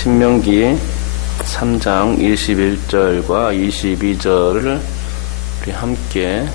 신명기 3장 21절과 22절을 우리 함께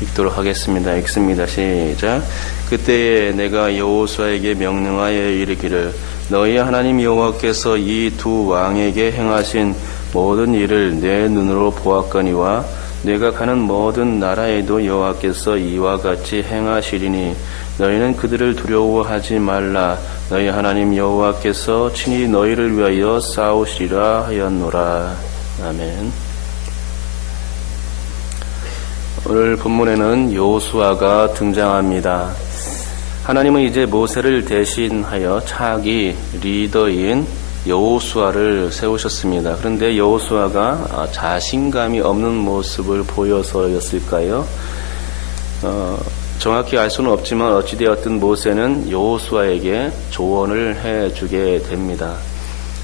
읽도록 하겠습니다. 읽습니다. 시작. 그때에 내가 여호수아에게 명령하여 이르기를 너희 하나님 여호와께서 이 두 왕에게 행하신 모든 일을 내 눈으로 보았거니와 내가 가는 모든 나라에도 여호와께서 이와 같이 행하시리니 너희는 그들을 두려워하지 말라. 너희 하나님 여호와께서 친히 너희를 위하여 싸우시리라 하였노라. 아멘. 오늘 본문에는 여호수아가 등장합니다. 하나님은 이제 모세를 대신하여 차기 리더인 여호수아를 세우셨습니다. 그런데 여호수아가 자신감이 없는 모습을 보여서였을까요? 정확히 알 수는 없지만 어찌되었든 모세는 여호수아에게 조언을 해주게 됩니다.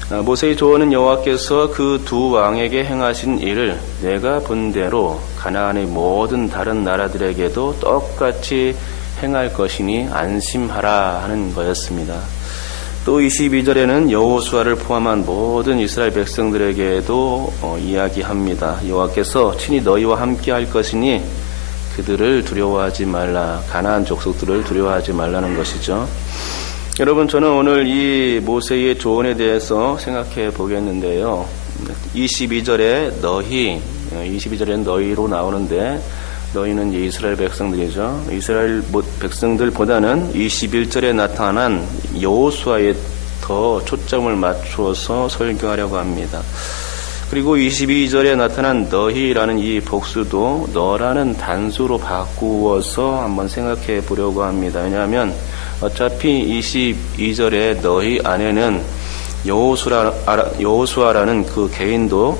모세의 조언은 여호와께서 그 두 왕에게 행하신 일을 내가 본 대로 가나안의 모든 다른 나라들에게도 똑같이 행할 것이니 안심하라 하는 거였습니다. 또 22절에는 여호수아를 포함한 모든 이스라엘 백성들에게도 이야기합니다. 여호와께서 친히 너희와 함께 할 것이니 그들을 두려워하지 말라. 가나안 족속들을 두려워하지 말라는 것이죠. 여러분, 저는 오늘 이 모세의 조언에 대해서 생각해 보겠는데요. 22절에 너희로 나오는데 너희는 이스라엘 백성들이죠. 이스라엘 백성들보다는 21절에 나타난 여호수아에 더 초점을 맞추어서 설교하려고 합니다. 그리고 22절에 나타난 너희라는 이 복수도 너라는 단수로 바꾸어서 한번 생각해 보려고 합니다. 왜냐하면 어차피 22절에 너희 안에는 여호수아라는 그 개인도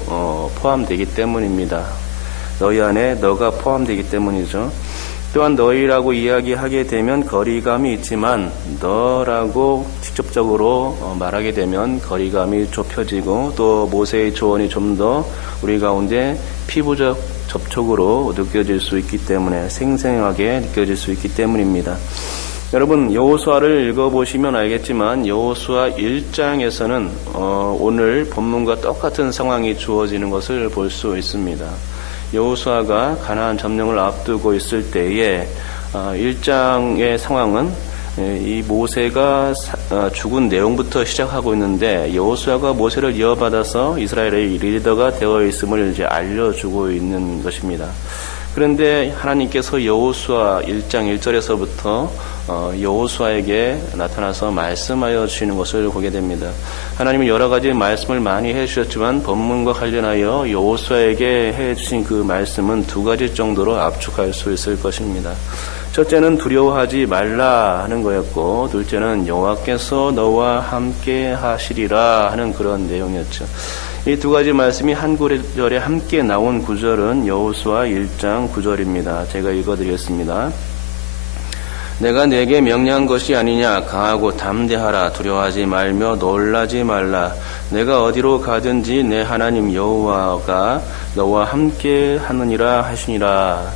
포함되기 때문입니다. 너희 안에 너가 포함되기 때문이죠. 또한 너희라고 이야기하게 되면 거리감이 있지만 너라고 직접적으로 말하게 되면 거리감이 좁혀지고 또 모세의 조언이 좀 더 우리 가운데 피부적 접촉으로 느껴질 수 있기 때문에 생생하게 느껴질 수 있기 때문입니다. 여러분, 여호수아를 읽어보시면 알겠지만 여호수아 1장에서는 오늘 본문과 똑같은 상황이 주어지는 것을 볼 수 있습니다. 여호수아가 가나안 점령을 앞두고 있을 때에 1장의 상황은 이 모세가 죽은 내용부터 시작하고 있는데 여호수아가 모세를 이어받아서 이스라엘의 리더가 되어 있음을 이제 알려주고 있는 것입니다. 그런데 하나님께서 여호수아 1장 1절에서부터 여호수아에게 나타나서 말씀하여 주시는 것을 보게 됩니다. 하나님은 여러 가지 말씀을 많이 해주셨지만 본문과 관련하여 여호수아에게 해주신 그 말씀은 두 가지 정도로 압축할 수 있을 것입니다. 첫째는 두려워하지 말라 하는 거였고, 둘째는 여호와께서 너와 함께 하시리라 하는 그런 내용이었죠. 이 두 가지 말씀이 한 구절에 함께 나온 구절은 여호수아 1장 9절입니다. 제가 읽어드리겠습니다. 내가 내게 명령한 것이 아니냐. 강하고 담대하라. 두려워하지 말며 놀라지 말라. 내가 어디로 가든지 내 하나님 여호와가 너와 함께 하느니라 하시니라.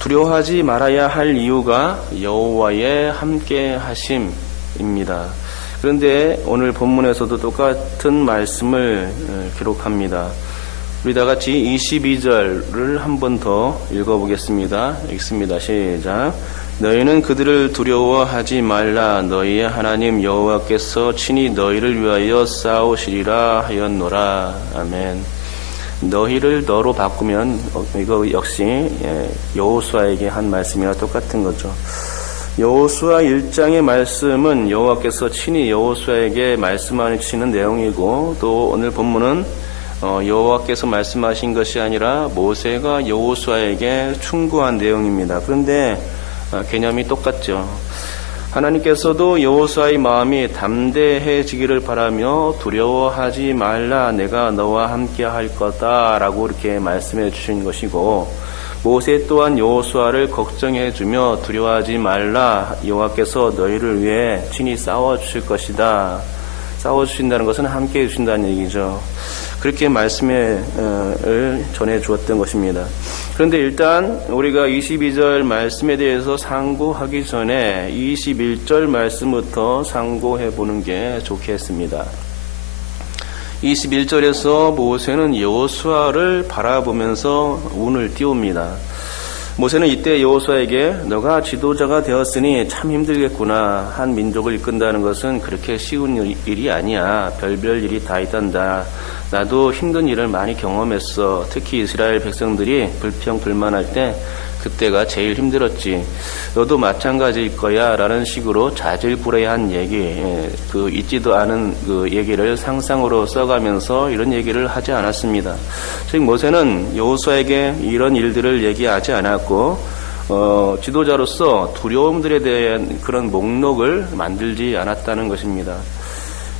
두려워하지 말아야 할 이유가 여호와의 함께 하심입니다. 그런데 오늘 본문에서도 똑같은 말씀을 기록합니다. 우리 다 같이 22절을 한 번 더 읽어보겠습니다. 읽습니다. 시작. 너희는 그들을 두려워하지 말라. 너희의 하나님 여호와께서 친히 너희를 위하여 싸우시리라 하였노라. 아멘. 너희를 너로 바꾸면 이거 역시 여호수아에게 한 말씀이랑 똑같은 거죠. 여호수아 1장의 말씀은 여호와께서 친히 여호수아에게 말씀하시는 내용이고, 또 오늘 본문은 여호와께서 말씀하신 것이 아니라 모세가 여호수아에게 충고한 내용입니다. 그런데 개념이 똑같죠. 하나님께서도 여호수아의 마음이 담대해지기를 바라며 두려워하지 말라. 내가 너와 함께 할 거다라고 이렇게 말씀해 주신 것이고, 모세 또한 여호수아를 걱정해 주며 두려워하지 말라. 여호와께서 너희를 위해 친히 싸워 주실 것이다. 싸워 주신다는 것은 함께 해 주신다는 얘기죠. 그렇게 말씀을 전해 주었던 것입니다. 그런데 일단 우리가 22절 말씀에 대해서 상고하기 전에 21절 말씀부터 상고해 보는 게 좋겠습니다. 21절에서 모세는 여호수아를 바라보면서 운을 띄웁니다. 모세는 이때 여호수아에게 너가 지도자가 되었으니 참 힘들겠구나. 한 민족을 이끈다는 것은 그렇게 쉬운 일이 아니야. 별별 일이 다 있단다. 나도 힘든 일을 많이 경험했어. 특히 이스라엘 백성들이 불평불만할 때 그때가 제일 힘들었지. 너도 마찬가지일 거야. 라는 식으로 자질구레한 얘기, 잊지도 않은 그 얘기를 상상으로 써가면서 이런 얘기를 하지 않았습니다. 즉 모세는 여호수아에게 이런 일들을 얘기하지 않았고 지도자로서 두려움들에 대한 그런 목록을 만들지 않았다는 것입니다.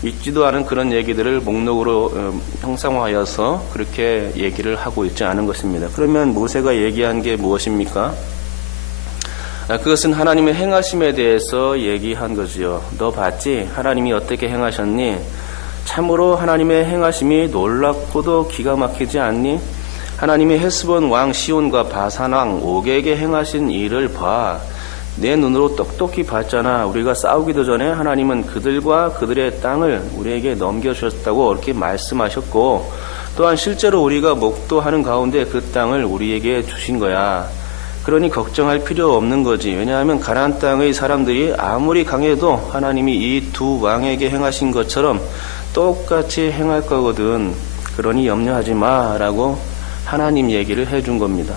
있지도 않은 그런 얘기들을 목록으로 형상화하여서 그렇게 얘기를 하고 있지 않은 것입니다. 그러면 모세가 얘기한 게 무엇입니까? 그것은 하나님의 행하심에 대해서 얘기한 거지요. 너 봤지? 하나님이 어떻게 행하셨니? 참으로 하나님의 행하심이 놀랍고도 기가 막히지 않니? 하나님이 헤스본 왕 시온과 바산 왕 옥에게 행하신 일을 봐. 내 눈으로 똑똑히 봤잖아. 우리가 싸우기도 전에 하나님은 그들과 그들의 땅을 우리에게 넘겨주셨다고 그렇게 말씀하셨고, 또한 실제로 우리가 목도하는 가운데 그 땅을 우리에게 주신 거야. 그러니 걱정할 필요 없는 거지. 왜냐하면 가나안 땅의 사람들이 아무리 강해도 하나님이 이 두 왕에게 행하신 것처럼 똑같이 행할 거거든. 그러니 염려하지 마라고 하나님 얘기를 해준 겁니다.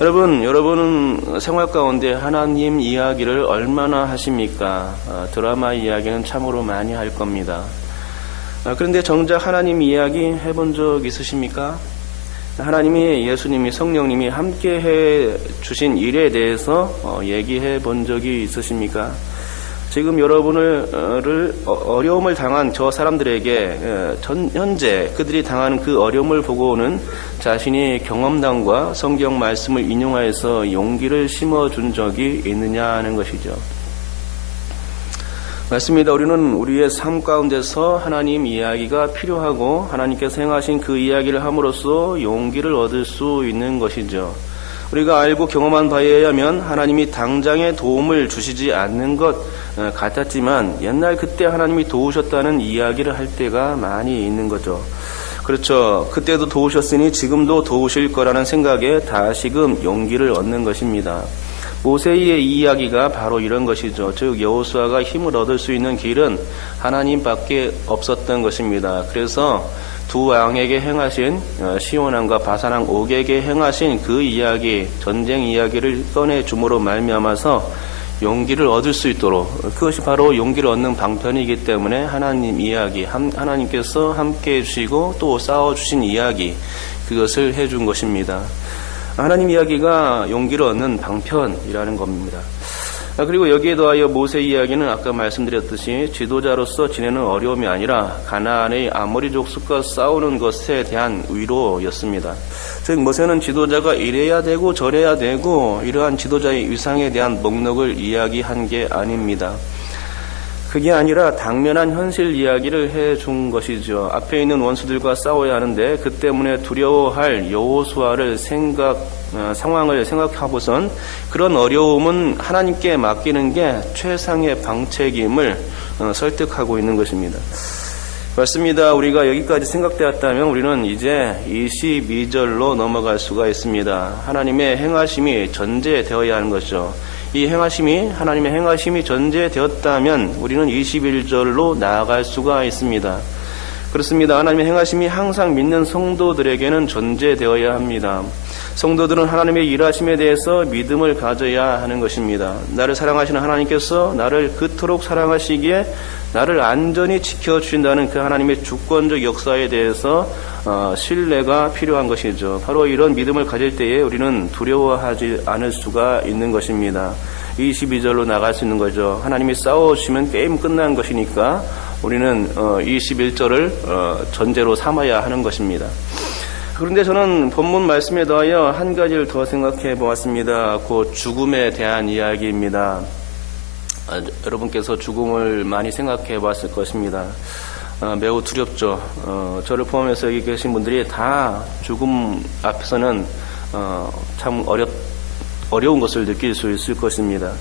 여러분은 생활 가운데 하나님 이야기를 얼마나 하십니까? 드라마 이야기는 참으로 많이 할 겁니다. 그런데 정작 하나님 이야기 해본 적 있으십니까? 하나님이, 예수님이, 성령님이 함께 해 주신 일에 대해서 얘기해 본 적이 있으십니까? 지금 여러분을 어려움을 당한 저 사람들에게 현재 그들이 당하는 그 어려움을 보고는 자신이 경험담과 성경 말씀을 인용하여서 용기를 심어준 적이 있느냐 하는 것이죠. 맞습니다. 우리는 우리의 삶 가운데서 하나님 이야기가 필요하고 하나님께서 행하신 그 이야기를 함으로써 용기를 얻을 수 있는 것이죠. 우리가 알고 경험한 바에 의하면 하나님이 당장의 도움을 주시지 않는 것 같았지만 옛날 그때 하나님이 도우셨다는 이야기를 할 때가 많이 있는 거죠. 그렇죠. 그때도 도우셨으니 지금도 도우실 거라는 생각에 다시금 용기를 얻는 것입니다. 모세의 이야기가 바로 이런 것이죠. 즉 여호수아가 힘을 얻을 수 있는 길은 하나님밖에 없었던 것입니다. 그래서 두 왕에게 행하신 시온 왕과 바산 왕 옥에게 행하신 그 이야기, 전쟁 이야기를 꺼내줌으로 말미암아서 용기를 얻을 수 있도록, 그것이 바로 용기를 얻는 방편이기 때문에 하나님 이야기, 하나님께서 함께 해주시고 또 싸워주신 이야기, 그것을 해준 것입니다. 하나님 이야기가 용기를 얻는 방편이라는 겁니다. 그리고 여기에 더하여 모세 이야기는 아까 말씀드렸듯이 지도자로서 지내는 어려움이 아니라 가나안의 아모리 족속과 싸우는 것에 대한 위로였습니다. 즉 모세는 지도자가 이래야 되고 저래야 되고 이러한 지도자의 위상에 대한 목록을 이야기한 게 아닙니다. 그게 아니라 당면한 현실 이야기를 해준 것이죠. 앞에 있는 원수들과 싸워야 하는데 그 때문에 두려워할 여호수아를 상황을 생각하고선 그런 어려움은 하나님께 맡기는 게 최상의 방책임을 설득하고 있는 것입니다. 맞습니다. 우리가 여기까지 생각되었다면 우리는 이제 22절로 넘어갈 수가 있습니다. 하나님의 행하심이 전제되어야 하는 것이죠. 이 하나님의 행하심이 전제되었다면 우리는 21절로 나아갈 수가 있습니다. 그렇습니다. 하나님의 행하심이 항상 믿는 성도들에게는 전제되어야 합니다. 성도들은 하나님의 일하심에 대해서 믿음을 가져야 하는 것입니다. 나를 사랑하시는 하나님께서 나를 그토록 사랑하시기에 나를 안전히 지켜주신다는 그 하나님의 주권적 역사에 대해서 신뢰가 필요한 것이죠. 바로 이런 믿음을 가질 때에 우리는 두려워하지 않을 수가 있는 것입니다. 22절로 나갈 수 있는 거죠. 하나님이 싸워주시면 게임 끝난 것이니까 우리는 21절을 전제로 삼아야 하는 것입니다. 그런데 저는 본문 말씀에 더하여 한 가지를 더 생각해 보았습니다. 곧 죽음에 대한 이야기입니다. 여러분께서 죽음을 많이 생각해 봤을 것입니다. 매우 두렵죠. 저를 포함해서 여기 계신 분들이 다 죽음 앞에서는 참 어려운 것을 느낄 수 있을 것입니다.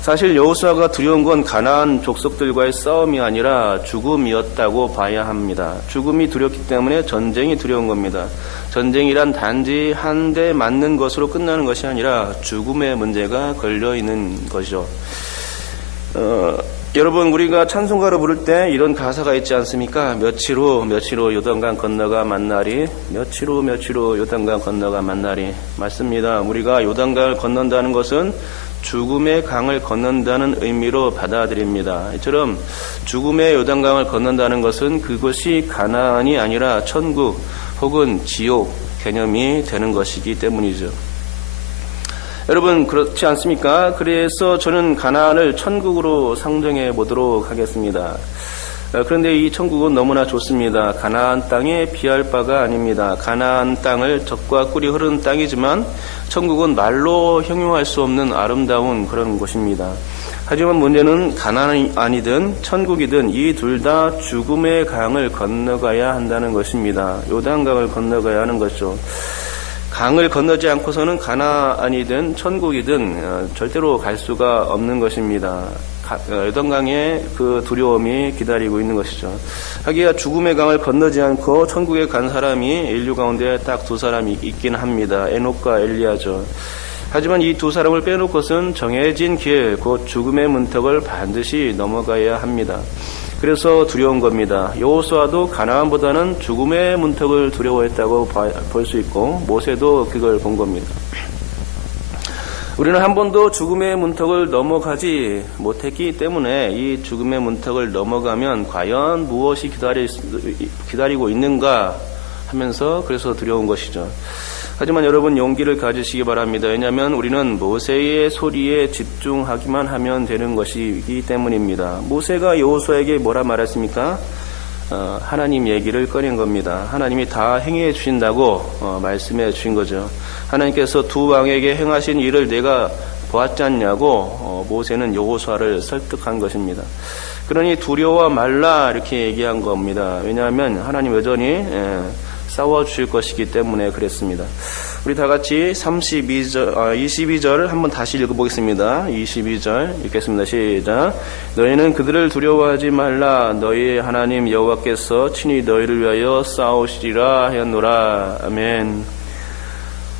사실 여호수아가 두려운 건 가나안 족속들과의 싸움이 아니라 죽음이었다고 봐야 합니다. 죽음이 두렵기 때문에 전쟁이 두려운 겁니다. 전쟁이란 단지 한 대 맞는 것으로 끝나는 것이 아니라 죽음의 문제가 걸려있는 것이죠. 여러분, 우리가 찬송가를 부를 때 이런 가사가 있지 않습니까? 며칠 후 요단강 건너가 만나리. 며칠 후 요단강 건너가 만나리. 맞습니다. 우리가 요단강을 건넌다는 것은 죽음의 강을 건넌다는 의미로 받아들입니다. 이처럼 죽음의 요단강을 건넌다는 것은 그것이 가나안이 아니라 천국 혹은 지옥 개념이 되는 것이기 때문이죠. 여러분, 그렇지 않습니까? 그래서 저는 가나안을 천국으로 상정해 보도록 하겠습니다. 그런데 이 천국은 너무나 좋습니다. 가나안 땅에 비할 바가 아닙니다. 가나안 땅을 젖과 꿀이 흐르는 땅이지만 천국은 말로 형용할 수 없는 아름다운 그런 곳입니다. 하지만 문제는 가나안이든 천국이든 이 둘 다 죽음의 강을 건너가야 한다는 것입니다. 요단강을 건너가야 하는 것이죠. 강을 건너지 않고서는 가나안이든 천국이든 절대로 갈 수가 없는 것입니다. 요단강에 그 두려움이 기다리고 있는 것이죠. 하기야 죽음의 강을 건너지 않고 천국에 간 사람이 인류 가운데 딱 두 사람이 있긴 합니다. 에녹과 엘리야죠. 하지만 이 두 사람을 빼놓고선 정해진 길, 곧 죽음의 문턱을 반드시 넘어가야 합니다. 그래서 두려운 겁니다. 여호수아도 가나안보다는 죽음의 문턱을 두려워했다고 볼 수 있고 모세도 그걸 본 겁니다. 우리는 한 번도 죽음의 문턱을 넘어가지 못했기 때문에 이 죽음의 문턱을 넘어가면 과연 무엇이 기다리고 있는가 하면서 그래서 두려운 것이죠. 하지만 여러분, 용기를 가지시기 바랍니다. 왜냐하면 우리는 모세의 소리에 집중하기만 하면 되는 것이기 때문입니다. 모세가 여호수아에게 뭐라 말했습니까? 하나님 얘기를 꺼낸 겁니다. 하나님이 다 행해 주신다고 말씀해 주신 거죠. 하나님께서 두 왕에게 행하신 일을 내가 보았지 않냐고 모세는 여호수아를 설득한 것입니다. 그러니 두려워 말라 이렇게 얘기한 겁니다. 왜냐하면 하나님 여전히 싸워주실 것이기 때문에 그랬습니다. 우리 다 같이 22절 한번 다시 읽어보겠습니다. 22절 읽겠습니다. 시작. 너희는 그들을 두려워하지 말라. 너희의 하나님 여호와께서 친히 너희를 위하여 싸우시리라 하였노라. 아멘.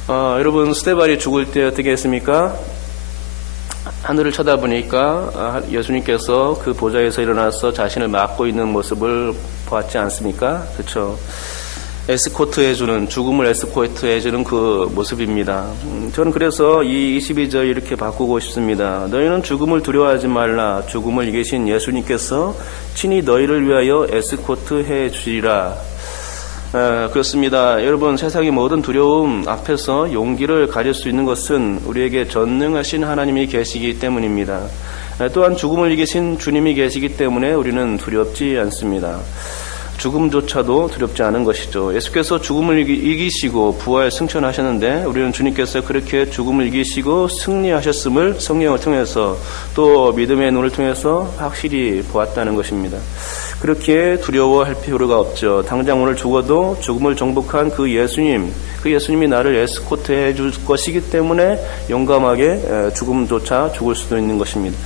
여러분, 스데반이 죽을 때 어떻게 했습니까? 하늘을 쳐다보니까 예수님께서 그 보좌에서 일어나서 자신을 막고 있는 모습을 보았지 않습니까? 그렇죠. 죽음을 에스코트 해주는 그 모습입니다. 저는 그래서 이 22절 이렇게 바꾸고 싶습니다. 너희는 죽음을 두려워하지 말라. 죽음을 이기신 예수님께서 친히 너희를 위하여 에스코트 해주리라. 그렇습니다. 여러분, 세상의 모든 두려움 앞에서 용기를 가질 수 있는 것은 우리에게 전능하신 하나님이 계시기 때문입니다. 또한 죽음을 이기신 주님이 계시기 때문에 우리는 두렵지 않습니다. 죽음조차도 두렵지 않은 것이죠. 예수께서 죽음을 이기시고 부활 승천하셨는데 우리는 주님께서 그렇게 죽음을 이기시고 승리하셨음을 성령을 통해서 또 믿음의 눈을 통해서 확실히 보았다는 것입니다. 그렇게 두려워할 필요가 없죠. 당장 오늘 죽어도 죽음을 정복한 그 예수님이 나를 에스코트해 줄 것이기 때문에 용감하게 죽음조차 죽을 수도 있는 것입니다.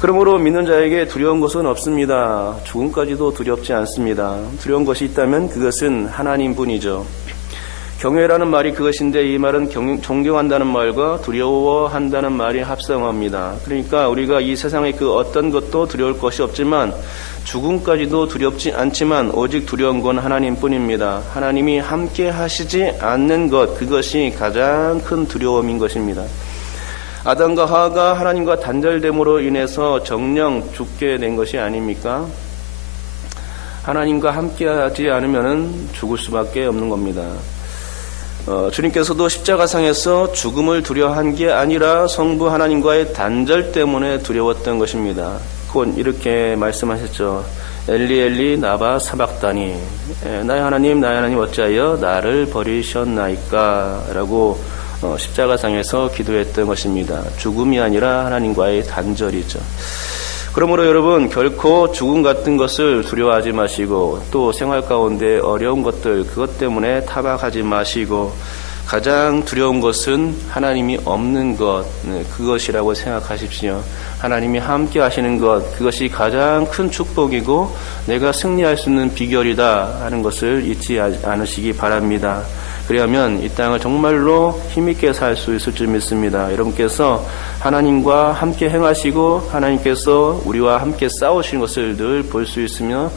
그러므로 믿는 자에게 두려운 것은 없습니다. 죽음까지도 두렵지 않습니다. 두려운 것이 있다면 그것은 하나님뿐이죠. 경외라는 말이 그것인데 이 말은 존경한다는 말과 두려워한다는 말이 합성합니다. 그러니까 우리가 이 세상의 그 어떤 것도 두려울 것이 없지만 죽음까지도 두렵지 않지만 오직 두려운 건 하나님뿐입니다. 하나님이 함께 하시지 않는 것, 그것이 가장 큰 두려움인 것입니다. 아담과 하와가 하나님과 단절됨으로 인해서 정령 죽게 된 것이 아닙니까? 하나님과 함께하지 않으면 죽을 수밖에 없는 겁니다. 주님께서도 십자가상에서 죽음을 두려워한 게 아니라 성부 하나님과의 단절 때문에 두려웠던 것입니다. 곧 이렇게 말씀하셨죠. 엘리 엘리 나바 사박다니, 나의 하나님 어찌하여 나를 버리셨나이까 라고 십자가상에서 기도했던 것입니다. 죽음이 아니라 하나님과의 단절이죠. 그러므로 여러분, 결코 죽음 같은 것을 두려워하지 마시고 또 생활 가운데 어려운 것들 그것 때문에 타박하지 마시고 가장 두려운 것은 하나님이 없는 것, 그것이라고 생각하십시오. 하나님이 함께 하시는 것, 그것이 가장 큰 축복이고 내가 승리할 수 있는 비결이다 하는 것을 잊지 않으시기 바랍니다. 그리하면 이 땅을 정말로 힘있게 살 수 있을 줄 믿습니다. 여러분께서 하나님과 함께 행하시고 하나님께서 우리와 함께 싸우시는 것을 늘 볼 수 있으며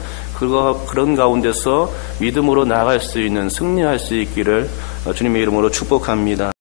그런 가운데서 믿음으로 나아갈 수 있는 승리할 수 있기를 주님의 이름으로 축복합니다.